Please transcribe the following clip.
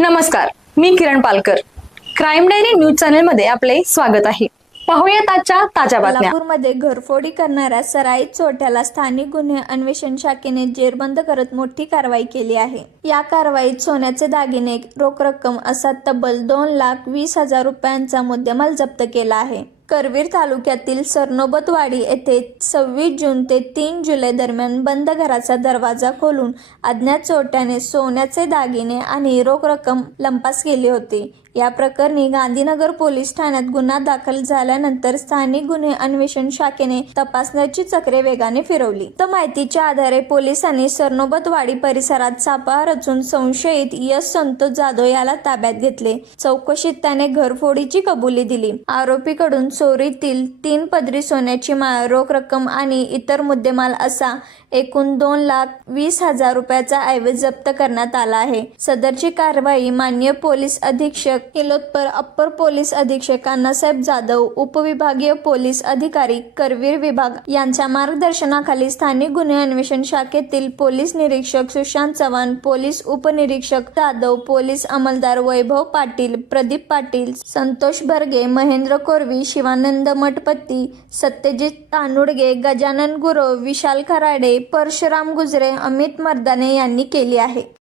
नमस्कार, मी Kiran Palkar. Crime diary news channel मध्ये आपले स्वागत आहे. पाहूयात आजच्या ताज्या बातम्या. कोल्हापूरमध्ये घरफोडी करणाऱ्या सराईत चोरट्याला स्थानिक गुन्हे अन्वेषण शाखेने जेरबंद करत मोठी कारवाई केली आहे. या कारवाईत सोन्याचे दागिने, रोख रक्कम असा तब्बल 2,20,000 रुपयांचा मुद्देमाल जप्त केला आहे. करवीर तालुक्यातील सरनोबतवाडी येथे 26 जून ते 3 जुलै दरम्यान बंद घराचा दरवाजा खोलून अज्ञात चोरट्याने सोन्याचे दागिने आणि रोख रक्कम लंपास केली होती. या प्रकरणी गांधीनगर पोलीस ठाण्यात गुन्हा दाखल झाल्यानंतर स्थानिक गुन्हे अन्वेषण शाखेने तपासण्याची चक्रे वेगाने फिरवली. तर माहितीच्या आधारे पोलिसांनी सरनोबतवाडी परिसरात सापळा रचून संशयित यश संतोष जाधव याला ताब्यात घेतले. चौकशीत त्याने घरफोडीची कबुली दिली. आरोपीकडून चोरीतील 3 पदरी सोन्याची माळ, रोख रक्कम आणि इतर मुद्देमाल असा एकूण 2,20,000 रुपयाचा ऐवज जप्त करण्यात आला आहे. सदरची कारवाई माननीय पोलीस अधीक्षक किलोत्पर, अप्पर पोलीस अधीक्षक अण्णासाहेब जाधव, उपविभागीय पोलीस अधिकारी करवीर विभाग यांच्या मार्गदर्शनाखाली स्थानिक गुन्हे अन्वेषण शाखेतील पोलीस निरीक्षक सुशांत चव्हाण, पोलीस उपनिरीक्षक जाधव, पोलीस अंमलदार वैभव पाटील, प्रदीप पाटील, संतोष बर्गे, महेंद्र कोरवी, शिवानंद मठपती, सत्यजित तानुडगे, गजानन गुरव, विशाल खराडे, परशुराम गुजरे, अमित मर्दाने यांनी केली आहे.